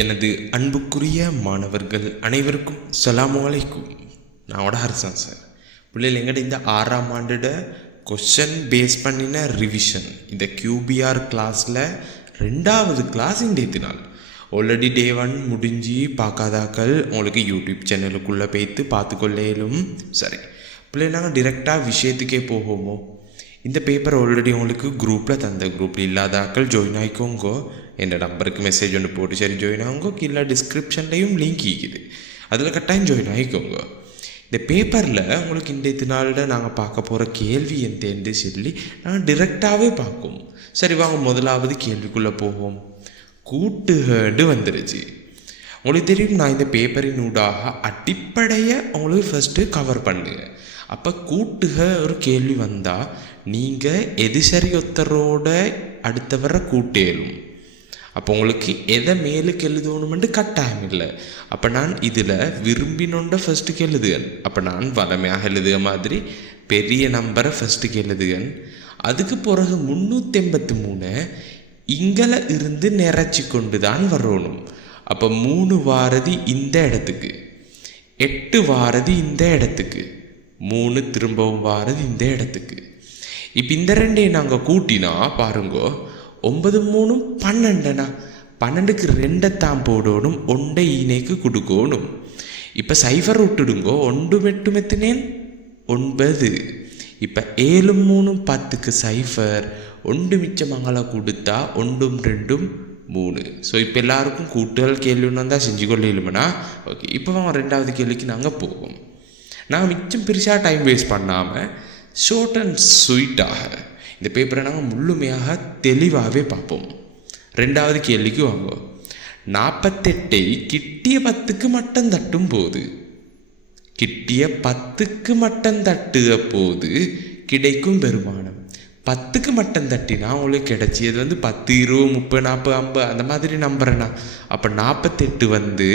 எனது அன்புக்குரிய மாணவர்கள் அனைவருக்கும் சலாம் அலைக்கும். நான் ஹர்சன் சார். பிள்ளைகள் எங்கிட்ட இந்த ஆறாம் ஆண்டுட கொஷன் பேஸ் பண்ணின ரிவிஷன் இந்த கியூபிஆர் கிளாஸில் ரெண்டாவது கிளாஸ் இன்றைய நாள். ஆல்ரெடி டே ஒன் முடிஞ்சு பார்க்காதாக்கள் உங்களுக்கு யூடியூப் சேனலுக்குள்ளே போய்த்து பார்த்துக்கொள்ளேலும் சரி. பிள்ளை நாங்கள் டிரெக்டாக விஷயத்துக்கே போவோமோ இந்த பேப்பர் ஆல்ரெடி உங்களுக்கு குரூப்பில் தந்த குரூப்பில் இல்லாதாக்கள் ஜாயின் ஆகிக்கோங்கோ என் நம்பருக்கு மெசேஜ் ஒன்று போட்டு சரி ஜாயின் ஆகுங்க கீழே டிஸ்கிரிப்ஷன்லையும் லிங்க் இருக்குது அதில் கட்டாயம் ஜாயின் ஆகிக்கோங்க இந்த பேப்பரில் உங்களுக்கு இன்றைய நாளில் நாங்கள் பார்க்க போகிற கேள்வி எந்தேன்னு சொல்லி நாங்கள் டிரெக்டாகவே பார்ப்போம் சரி வாங்க முதலாவது கேள்விக்குள்ளே போவோம் கூட்டுகேண்டு வந்துருச்சு உங்களுக்கு தெரியும் நான் இந்த பேப்பரின் ஊடாக அடிப்படையை உங்களுக்கு ஃபஸ்ட்டு கவர் பண்ணுங்க அப்போ கூட்டுக ஒரு கேள்வி வந்தால் நீங்கள் எது சரி ஒத்தரோட அடுத்தவரை கூட்டேலும் அப்போ உங்களுக்கு எதை மேலுக்கு எழுதணுமென்று கட்டாயம் இல்லை. அப்போ நான் இதில் விரும்பினோண்ட ஃபஸ்ட்டுக்கு எழுதுகன். அப்போ நான் வளமையாக எழுதுக மாதிரி பெரிய நம்பரை ஃபஸ்ட்டுக்கு எழுதுகன். அதுக்கு பிறகு முந்நூற்றி எண்பத்தி மூணு இங்களை இருந்து நிறச்சி கொண்டு தான் வரணும். அப்போ மூணு வாரதி இந்த இடத்துக்கு எட்டு வாரதி இந்த இடத்துக்கு மூணு திரும்பவும் வாரது இந்த இடத்துக்கு. இப்போ இந்த ரெண்டையும் நாங்கள் கூட்டினா பாருங்கோ ஒன்பது மூணும் பன்னெண்டுண்ணா பன்னெண்டுக்கு ரெண்டைத்தான் போடணும் ஒண்டை ஈனைக்கு கொடுக்கணும். இப்போ சைஃபர் விட்டுடுங்கோ ஒன்று மெட்டு மெத்தினேன் ஒன்பது. இப்போ ஏழு மூணும் பத்துக்கு சைஃபர் ஒன்று மிச்சமங்களா கொடுத்தா ஒன்றும் ரெண்டும் மூணு. ஸோ இப்போ எல்லாருக்கும் கூட்டுகள் கேள்வின்னு தான் செஞ்சு கொள்ள இல்லைமனா ஓகே இப்போ ரெண்டாவது கேள்விக்கு நாங்கள் போவோம். நாங்கள் மிச்சம் பெருசாக டைம் வேஸ்ட் பண்ணாமல் ஷோர்ட் அண்ட் ஸ்வீட்டாக இந்த பேப்பரை நாங்கள் முழுமையாக தெளிவாகவே பார்ப்போம். ரெண்டாவது கேள்விக்கு வாங்க. நாற்பத்தெட்டை கிட்டிய பத்துக்கு மட்டம் தட்டும் போது கிட்டிய பத்துக்கு மட்டம் தட்டுக போது கிடைக்கும் பெருமானம். பத்துக்கு மட்டம் தட்டினா உங்களுக்கு கிடைச்சியது வந்து பத்து இருபது முப்பது நாற்பது ஐம்பது அந்த மாதிரி நம்புறேண்ணா அப்போ நாற்பத்தெட்டு வந்து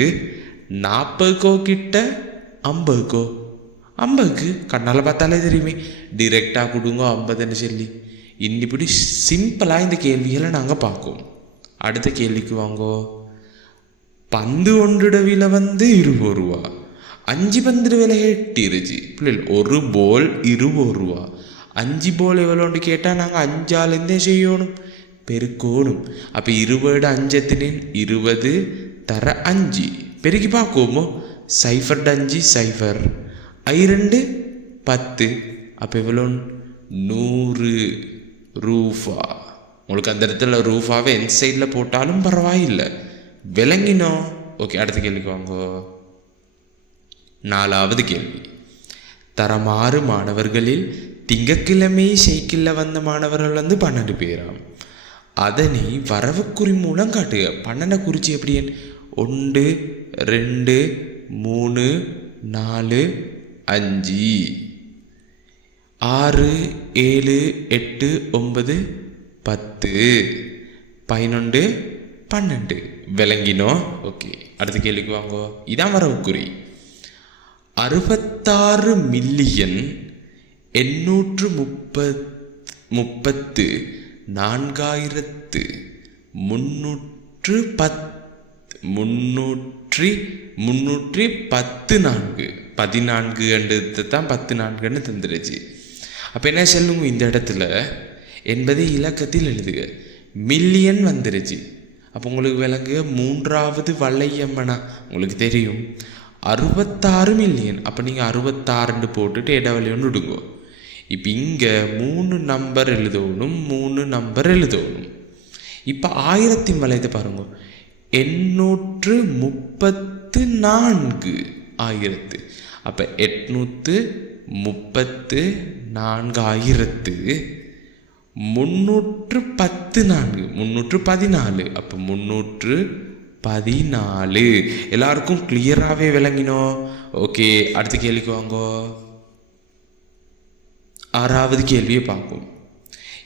நாற்பதுக்கோ கிட்ட ஐம்பதுக்கோ? ஐம்பதுக்கு. கண்ணால் பார்த்தாலே தெரியுமே. டிரெக்டாக கொடுங்க ஐம்பதுன்னு சொல்லி. இன்னிப்படி சிம்பிளாக இந்த கேள்விகளை நாங்கள் பார்க்கோம். அடுத்த கேள்விக்கு வாங்கோ. பந்து ஒன்றுட விலை வந்து இருபது ரூபா. அஞ்சு பந்து விலை எட்டிருச்சு பிள்ளைகள் ஒரு போல் இருபது ரூபா. அஞ்சு போல் எவ்வளோன்னு கேட்டால் நாங்கள் அஞ்சாலேருந்தே செய்யணும்? பெருக்கோணும். அப்போ இருபது அஞ்சத்தினின் இருபது தர அஞ்சு. பெருக்கி பார்க்கோமோ? சைஃபர் அஞ்சு சைஃபர் ஐ ரெண்டு பத்து. அப்போ எவ்வளோன்னு நூறு. ரூஃபா. உங்களுக்கு அந்த இடத்துல ரூஃபாவே எந்த சைடில் போட்டாலும் பரவாயில்லை. விளங்கினோம் ஓகே அடுத்த கேள்விக்கு வாங்கோ. நாலாவது கேள்வி. தரமாறு மாணவர்களில் திங்கக்கிழமை சைக்கிளில் வந்த மாணவர்கள் வந்து பன்னெண்டு பேராம். அதனை வரவுக்குறி மூலம் காட்டுக. பன்னெண்டை குறிச்சி எப்படி? ஒன்று ரெண்டு மூணு நாலு அஞ்சு. ஆறு ஏழு எட்டு ஒன்பது பத்து. பதினொன்று பன்னெண்டு. விளங்கினோம். ஓகே அடுத்த கேள்விக்கு வாங்கோ. இதான் வரவுக்குறி. அறுபத்தாறு மில்லியன் எண்ணூற்று முப்பத் முப்பத்து நான்காயிரத்து முன்னூற்று பத் முன்னூற்றி முன்னூற்றி பத்து நான்கு. பதினான்கு என்றது தான் பத்து நான்குன்னு தந்துடுச்சு அப்போ என்ன சொல்லுங்க இந்த இடத்துல? என்பதை இலக்கத்தில் எழுதுக. மில்லியன் வந்துருச்சு. அப்போ உங்களுக்கு விளங்குக மூன்றாவது வளையம்மனா உங்களுக்கு தெரியும். அறுபத்தாறு மில்லியன். அப்போ நீங்கள் அறுபத்தாறுன்னு போட்டுட்டு இடவழியொன்று விடுங்க. இப்போ இங்கே மூணு நம்பர் எழுதணும் மூணு நம்பர் எழுதணும். இப்போ ஆயிரத்தின் வளையத்தை பாருங்க. எண்ணூற்று முப்பத்து நான்கு ஆயிரத்து. அப்போ எட்நூற்று முப்பத்து நான்காயிரத்து முன்னூற்று பத்து நான்கு. முன்னூற்று பதினாலு. அப்போ முன்னூற்று பதினாலு. எல்லாருக்கும் கிளியராகவே விளங்கினோம். ஓகே அடுத்த கேள்விக்கு வாங்கோ. ஆறாவது கேள்வியை பார்ப்போம்.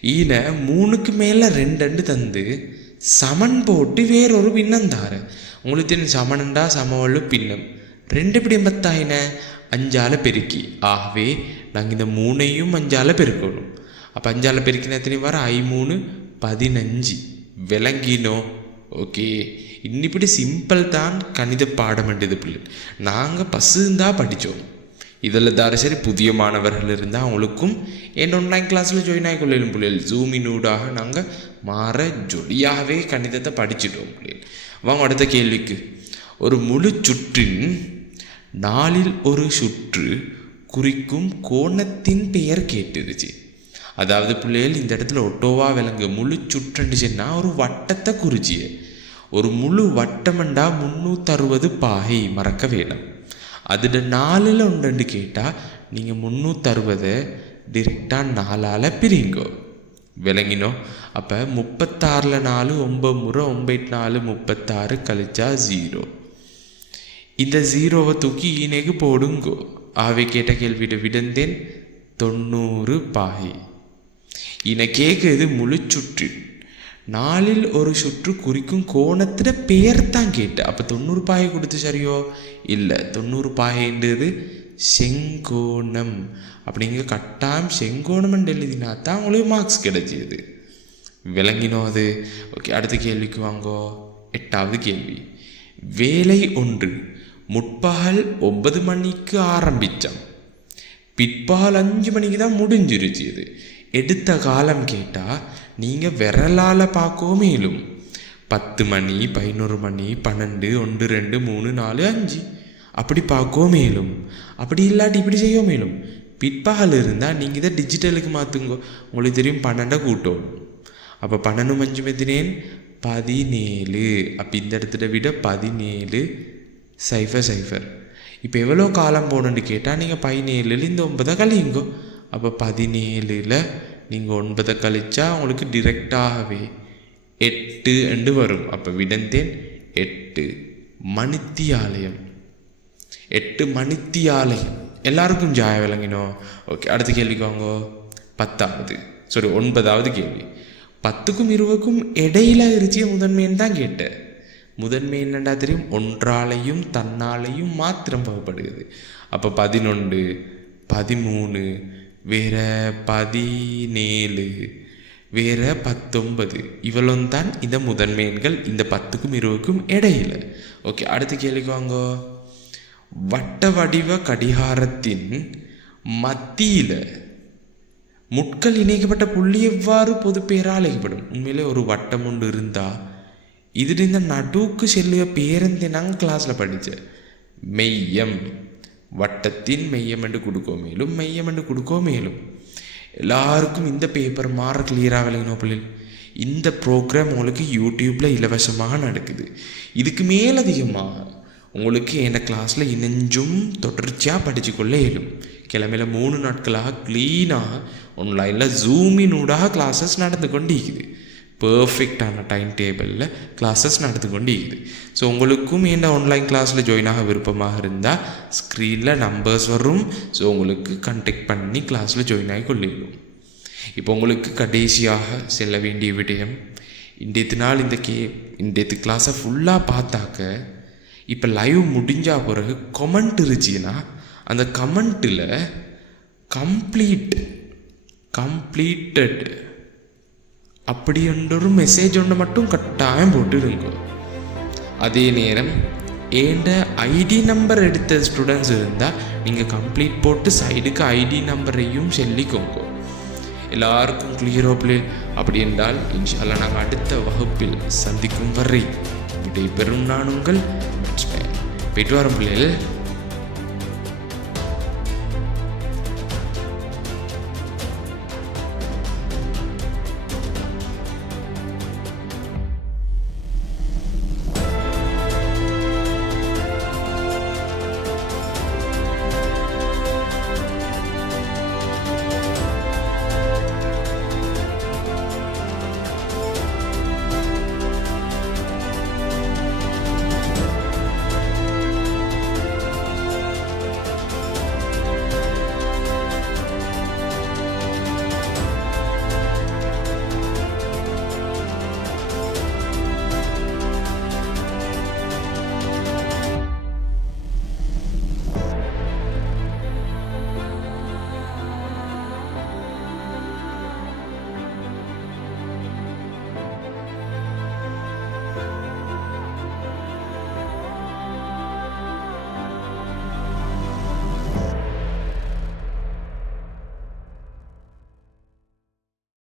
ஈன மூணுக்கு மேலே ரெண்டு தந்து சமன் போட்டு வேறொரு பின்னம் தாரு உங்களுக்கு தெரியும் சமனண்டா சமவல்லு பின்னம். ரெண்டு இப்படி பத்தாயின அஞ்சால் பெருக்கி. ஆகவே நாங்கள் இந்த மூணையும் அஞ்சால் பெருக்கணும். அப்போ அஞ்சால் பெருக்கின எத்தனை வர? ஐமூணு பதினஞ்சு. விளங்கினோம். ஓகே. இன்னிப்படி சிம்பிள் தான் கணித பாடம் என்றது பிள்ளை. நாங்கள் பசுந்தான் படித்தோம் இதில் சரி புதிய மாணவர்கள் இருந்தால் அவங்களுக்கும் என் ஆன்லைன் கிளாஸில் ஜாயின் ஆகிக்கொள்ளும் பிள்ளைகள் ஜூமினூடாக நாங்கள் மாற ஜொலியாகவே கணிதத்தை படிச்சிட்டோம் பிள்ளைகள் வாங்க அடுத்த கேள்விக்கு. ஒரு முழு சுற்றின் நாலில் ஒரு சுற்று குறிக்கும் கோணத்தின் பெயர் கேட்டுருச்சு அதாவது பிள்ளைகள் இந்த இடத்துல ஒட்டோவா விலங்கு முழு சுற்றுச்சுன்னா ஒரு வட்டத்தை குறிச்சிய ஒரு முழு வட்டமண்டா முந்நூற்றறுபது பாகை மறக்க வேணும். அதில் நாலில் ஒன்றுன்னு கேட்டால் நீங்கள் முந்நூற்றறுபதை டிரெக்டாக நாலால் பிரிங்கோ. விளங்கினோம் அப்போ முப்பத்தாறில் நாலு ஒம்பது முறை ஒம்பது நாலு முப்பத்தாறு கழிச்சா ஜீரோ இந்த ஜீரோவை தூக்கி ஈனேக்கு போடுங்கோ. ஆவே கேட்ட கேள்வியிட விடந்தேன் தொண்ணூறு பாகி. இன கேட்குது முழு சுற்று. நாளில் ஒரு சுற்று குறிக்கும் கோணத்தில் பெயர் தான் கேட்டு. அப்போ தொண்ணூறு பாகை கொடுத்து சரியோ? இல்லை தொண்ணூறு பாகைன்றது செங்கோணம். அப்படிங்கிற கட்டாயம் செங்கோணம் எழுதினா தான் உங்களுக்கு மார்க்ஸ் கிடைச்சிது விளங்கினோ அது ஓகே அடுத்த கேள்விக்கு வாங்கோ. எட்டாவது கேள்வி. வேலை ஒன்று. முற்பகல் ஒன்பது மணிக்கு ஆரம்பித்தான் பிற்பகல் அஞ்சு மணிக்கு தான் முடிஞ்சிருச்சு இது எடுத்த காலம் கேட்டால் நீங்கள் விரலால் பார்க்கவும் மேலும். பத்து மணி பதினோரு மணி பன்னெண்டு ஒன்று ரெண்டு மூணு நாலு அஞ்சு. அப்படி பார்க்கவும் மேலும். அப்படி இல்லாட்டி இப்படி செய்ய மேலும். பிற்பகல் இருந்தால் நீங்கள் இதை டிஜிட்டலுக்கு மாற்றுங்க உங்களுக்கு தெரியும் பன்னெண்டை கூட்டணும் அப்போ பன்னெண்டு அஞ்சு மெத்தினேன் பதினேழு. அப்போ இந்த இடத்துல விட பதினேழு. Cipher cipher. இப்போ எவ்வளோ காலம் போகணுன்னு கேட்டால் நீங்கள் பதினேழுல இந்த ஒன்பதை கழியுங்கோ. அப்போ பதினேழில் நீங்கள் ஒன்பதை கழிச்சா உங்களுக்கு டிரெக்டாகவே எட்டு என்று வரும். அப்போ விடந்தேன் எட்டு மணித்தியாலயம். எட்டு மணித்தியாலயம். எல்லாருக்கும் ஜாய விளங்கினோம். ஓகே அடுத்த கேள்விக்கு வாங்கோ பத்தாவது. சாரி ஒன்பதாவது கேள்வி. பத்துக்கும் இருபதுக்கும் இடையில இருச்சிய முதன்மைன்னு தான் கேட்டேன். முதன்மை என்னடா தெரியும்? ஒன்றாலையும் தன்னாலையும் மாத்திரம் பகப்படுகிறது அப்போ பதினொன்று பதிமூணு வேற பதினேழு வேற பத்தொன்பது. இவ்வளவு தான் இந்த முதன்மை எண்கள் இந்த பத்துக்கும் இருபதுக்கும் இடையில. ஓகே அடுத்த கேள்விக்கு வாங்க. வட்ட வடிவ கடிகாரத்தின் மத்தியில் முட்கள் இணைக்கப்பட்ட புள்ளி எவ்வாறு பொது பேரால் அழைக்கப்படும் உண்மையிலே ஒரு வட்டம் ஒன்று இருந்தால் இது இந்த நடுவுக்கு செல்லுக பேருந்து நாங்கள் கிளாஸில் படித்தேன் மெய்யம் வட்டத்தின் மெய்யம் என்று கொடுக்கோ மேலும் மெய்யம் என்று கொடுக்கோ மேலும் எல்லாருக்கும் இந்த பேப்பர் மாற கிளியராக விளங்கினோம் பிள்ளைகள் இந்த ப்ரோக்ராம் உங்களுக்கு யூடியூப்பில் இலவசமாக நடக்குது இதுக்கு மேலதிகமாக உங்களுக்கு என் கிளாஸில் இணைஞ்சும் தொடர்ச்சியாக படிச்சுக்கொள்ள இயலும் கிழமையில மூணு நாட்களாக க்ளீனாக ஆன்லைனில் ஜூமினூடாக கிளாஸஸ் நடந்து கொண்டு இருக்குது பர்ஃபெக்டான டைம் டேபிளில் கிளாஸஸ் நடந்து கொண்டு இருக்குது ஸோ உங்களுக்கும் என்ன ஆன்லைன் கிளாஸில் ஜாயின் ஆக விருப்பமாக இருந்தால் ஸ்க்ரீனில் நம்பர்ஸ் வரும். ஸோ உங்களுக்கு கண்டெக்ட் பண்ணி கிளாஸில் ஜாயின் ஆகி கொள்ளிடும் இப்போ உங்களுக்கு கடைசியாக செல்ல வேண்டிய விடயம் இன்றைத்து நாள் இந்த கே இன்றைத்து கிளாஸை ஃபுல்லாக பார்த்தாக்க இப்போ லைவ் முடிஞ்சா பிறகு கமெண்ட் இருந்துச்சுன்னா அந்த கமெண்ட்டில் கம்ப்ளீட் கம்ப்ளீட்டட் அப்படி மெசேஜ் ஒன்று மட்டும் கட்டாயம் போட்டுடுங்க அதே நேரம் ஏண்ட ஐடி நம்பர் எடுத்த ஸ்டூடெண்ட்ஸ் இருந்தால் நீங்கள் கம்ப்ளீட் போட்டு சைடுக்கு ஐடி நம்பரையும் சொல்லிக்கோங்க. எல்லாருக்கும் கிளியரோ பிள்ளை. அப்படி என்றால் இன்ஷால்லா நாங்கள் அடுத்த வகுப்பில் சந்திக்கும் வரை விடைபெறும் நான் உங்கள் போயிட்டு வரோம் பிள்ளைகள்.